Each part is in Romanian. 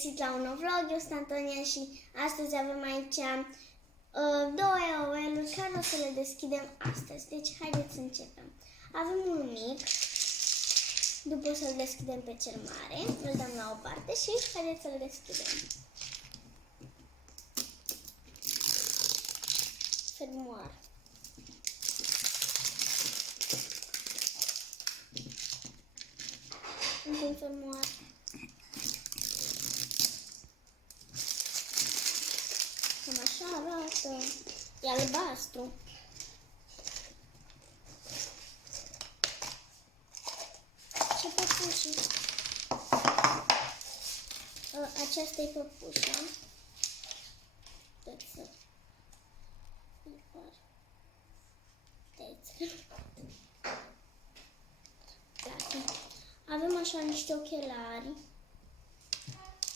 găsit la un nou vlog, eu sunt Antonia și astăzi avem aici două EOL-uri care o să le deschidem astăzi. Deci haideți să începem. Avem unul mic, după o să-l deschidem pe cel mare, îl dăm la o parte și haideți să-l deschidem. Fermoar. Un fermoar. Cam așa arată. E albastru. Ce păpuși? Aceasta e păpușa. Uitați să... Avem așa niște ochelari.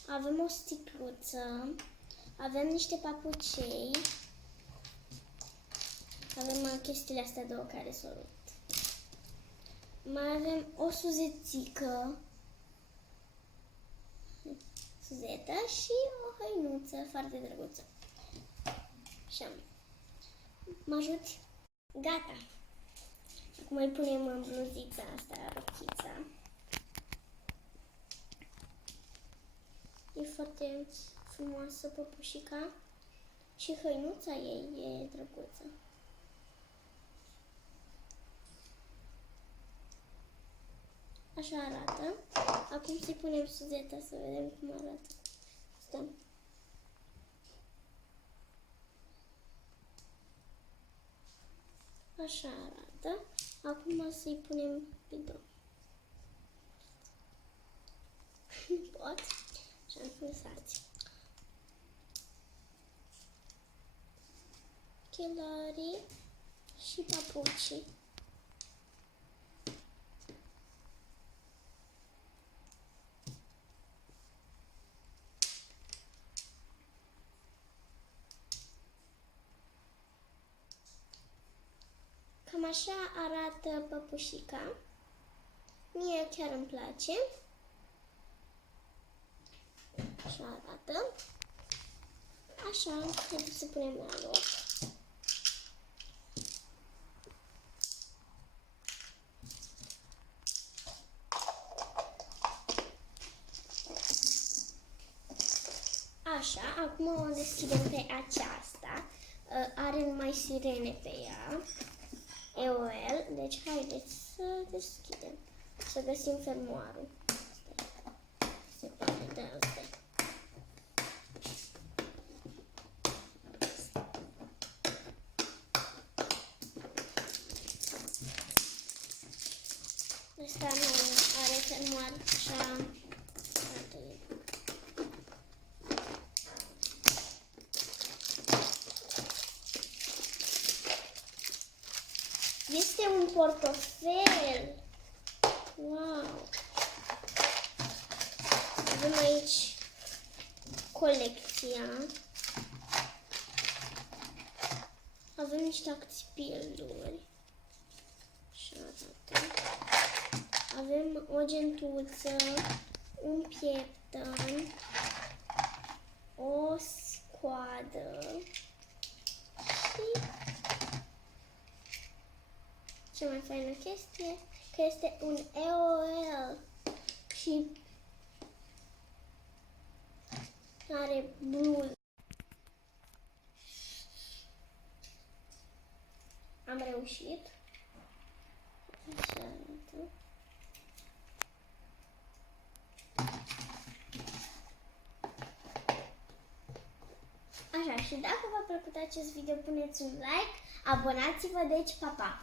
Avem o sticluță. Avem niște papucei. Avem chestiile astea două care s-au rupt. Mai avem o suzețică. Suzetă și o hăinuță foarte drăguță. Așa. Mă ajuți? Gata. Acum îi punem în bluzița asta, rochița. E foarte frumoasă păpușica și hăinuța ei e drăguță. Așa arată. Acum să-i punem suzeta să vedem cum arată. Stăm. Așa arată. Acum să-i punem bidon. Pot? Și-am lăsați. Ochelarii și papucii. Cam așa arată păpușica. Mie chiar îmi place. Așa arată. Așa, haideți să punem la loc. Așa, acum o deschidem pe aceasta. Are numai sirene pe ea. EOL, deci haideți să deschidem. Să găsim fermoarul. Se pare de asta. Asta nu are fermoar, așa. Este un portofel. Wow! Avem aici colecția. Avem niște acțipilduri. Așa arată. Avem o gentuță, un pieptăn, o scoadă și cea mai faină chestie, că este un EOL și are bluză. Am reușit. Așa arată. Așa, și dacă v-a plăcut acest video, puneți un like, abonați-vă, deci pa, pa!